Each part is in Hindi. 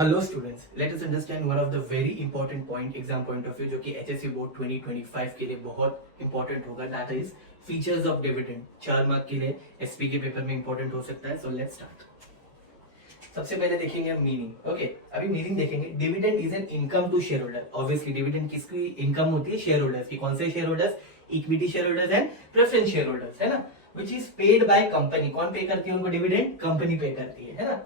Hello students, let us understand one of the very important point exam point of view जो कि एचएससी बोर्ड 2025 के लिए बहुत इंपॉर्टेंट होगा, that is features of dividend. 4 mark के लिए एसपी के पेपर में इंपॉर्टेंट हो सकता है। So let's start. सबसे पहले देखेंगे हम मीनिंग। ओके, अभी मीनिंग देखेंगे। Dividend is an income to share holder. Obviously dividend किसकी इनकम होती है? शेयर होल्डर्स की। कौन से share holders? Equity share holders and preference share holders, है ना, which is paid by company. कौन पे करती है उनको डिविडेंड? कंपनी पे करती है ना।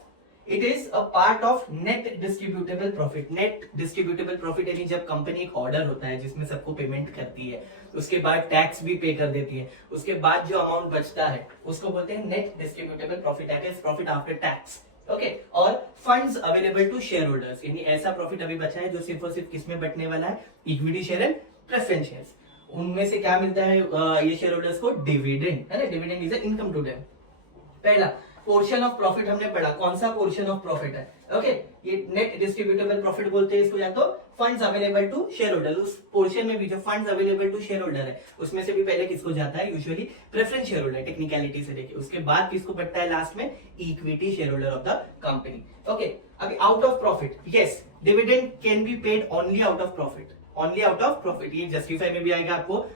It is a part of net distributable profit. Net distributable profit यानी जब कंपनी एक ऑर्डर होता है जिसमें सबको पेमेंट करती है, उसके बाद टैक्स भी पे कर देती है, उसके बाद जो अमाउंट बचता है उसको बोलते हैं net distributable profit, that is profit after tax. Okay, और funds available to shareholders, यानी ऐसा प्रॉफिट अभी बचा है जो सिर्फ और सिर्फ किसमें बटने वाला है? Equity share and preference shares. उनमें से क्या मिलता है ये शेयर होल्डर्स को? डिविडेंड, है ना। Dividend is a income to them. पहला पोर्शन ऑफ प्रॉफिट हमने पढ़ा। कौन सा पोर्शन ऑफ प्रॉफिट है? ओके, ये नेट डिस्ट्रीब्यूटेबल प्रॉफिट बोलते हैं इसको, या तो funds available to share holder. उस पोर्शन में भी जो funds available to share holder है उसमें से भी पहले किसको जाता है? Usually preference share holder, technicality से लेके। उसके बाद किसको बढ़ता है लास्ट में? Equity share holder of the company. Okay, अभी out of profit. Yes, dividend can be paid only out of profit. Only out of profit, ये जस्टिफाई में भी आएगा, आपको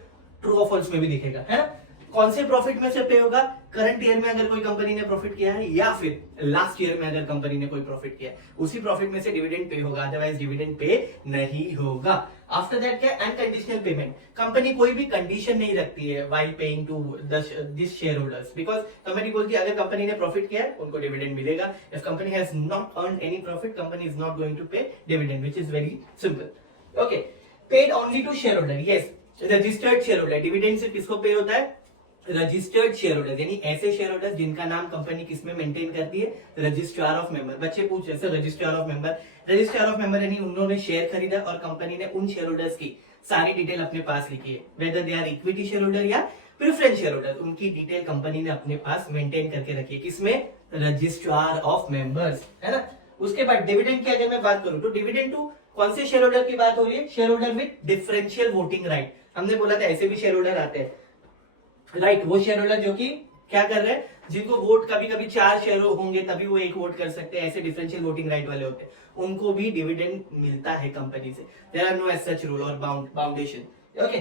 ट्रू और फॉल्स में भी दिखेगा, है ना। कौन से प्रॉफिट में से पे होगा? करंट ईयर में अगर कोई कंपनी ने प्रॉफिट किया है, या फिर लास्ट ईयर में अगर कंपनी ने कोई प्रॉफिट किया है, उसी प्रॉफिट में से डिविडेंड पे होगा, अदरवाइज डिविडेंड पे नहीं होगा। आफ्टर दैट क्या? Unconditional payment. कंपनी कोई भी कंडीशन नहीं रखती है while paying to this share holders, because company बोलती है अगर कंपनी ने प्रॉफिट किया है उनको डिविडेंड मिलेगा। If company has not earn any profit, company is not going to pay dividend, which is very simple. Okay, paid only to share holder. Yes, registered shareholder. Dividend सिर्फ किसको पे होता है? रजिस्टर्ड शेयर होल्डर, यानी ऐसे शेयर होल्डर्स जिनका नाम कंपनी किसमें मेंटेन करती है? Registrar of member. बच्चे पूछ रहे हैं registrar of member. Registrar of member यानी उन्होंने शेयर खरीदा और कंपनी ने उन शेयर होल्डर्स की सारी डिटेल अपने पास लिखी है, whether they are equity share holder या प्रेफरेंस शेयर होल्डर, उनकी डिटेल कंपनी ने अपने पास मेंटेन करके रखी है। किसमें? रजिस्ट्रार ऑफ मेंबर्स, है ना। उसके बाद डिविडेंड की अगर मैं बात करूं तो डिविडेंड टू कौन से शेयर होल्डर की बात हो रही है? Share holder with differential voting right. हमने बोला था ऐसे भी शेयर होल्डर आते हैं, राइट। वो शेयर होल्डर जो कि क्या कर रहे हैं, जिनको वोट कभी कभी 4 शेयर होंगे तभी वो एक वोट कर सकते हैं, ऐसे डिफरेंशियल वोटिंग राइट वाले होते हैं, उनको भी डिविडेंड मिलता है कंपनी से। There are no as such rule और बाउंडेशन। ओके,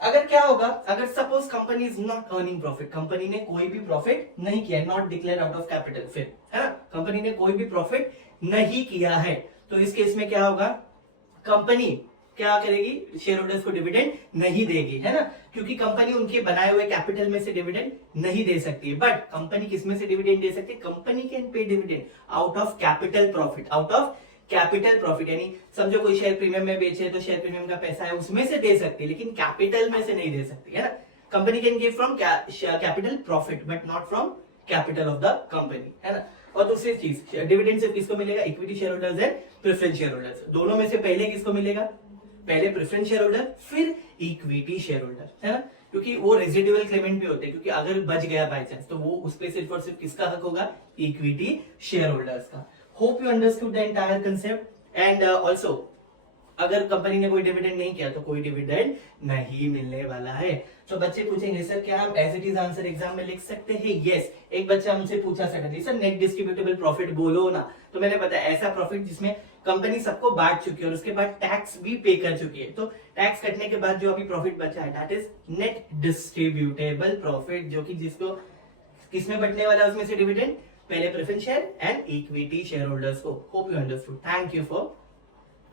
अगर क्या होगा, अगर suppose company is not earning profit, company ने कोई भी प्रॉफिट नहीं किया, not declare out of capital, फिर है ना, कंपनी ने कोई भी प्रॉफिट नहीं किया है, तो इस केस में क्या होगा? कंपनी क्या करेगी? शेयर होल्डर्स को डिविडेंड नहीं देगी, है ना, क्योंकि कंपनी उनके बनाए हुए कैपिटल में से डिविडेंड नहीं दे सकती। बट कंपनी किसमें से डिविडेंड दे सकती है? Company can pay dividend out of capital profit. Out of capital profit यानी समझो कोई शेयर प्रीमियम में बेचे तो शेयर प्रीमियम का पैसा है उसमें से दे सकती है, लेकिन कैपिटल में से नहीं दे सकती, है ना। Company can give from capital profit but not from capital of the company, है ना। और दूसरी चीज, डिविडेंड सिर्फ किसको मिलेगा? Equity share holders and preference share holders. दोनों में से पहले किसको मिलेगा? पहले प्रेफरेंस शेयर होल्डर, फिर इक्विटी शेयर होल्डर, है ना, क्योंकि वो रेजिडुअल क्लेमेंट भी होते हैं, क्योंकि अगर बच गया बाय चांस तो वो उस पे सिर्फ और सिर्फ किसका हक होगा? इक्विटी शेयर होल्डर्स का। Hope you understood the entire concept. And also अगर कंपनी ने कोई डिविडेंड नहीं किया तो कोई डिविडेंड नहीं मिलने वाला है। तो बच्चे पूछेंगे सर क्या हम as it is answer exam में लिख सकते हैं? यस। एक बच्चा हमसे पूछा suddenly, sir net distributable profit बोलो ना, तो मैंने बताया ऐसा प्रॉफिट जिसमें कंपनी सबको बांट चुकी है और उसके बाद टैक्स भी पे कर चुकी है, तो टैक्स कटने के बाद जो अभी प्रॉफिट बचा है that is net distributable profit, जो कि जिसको किसमें बटने वाला है उसमें से डिविडेंड? पहले preference share and equity share holders को। Hope you understood. Thank you for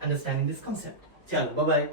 understanding this concept. चलो, बाय बाय।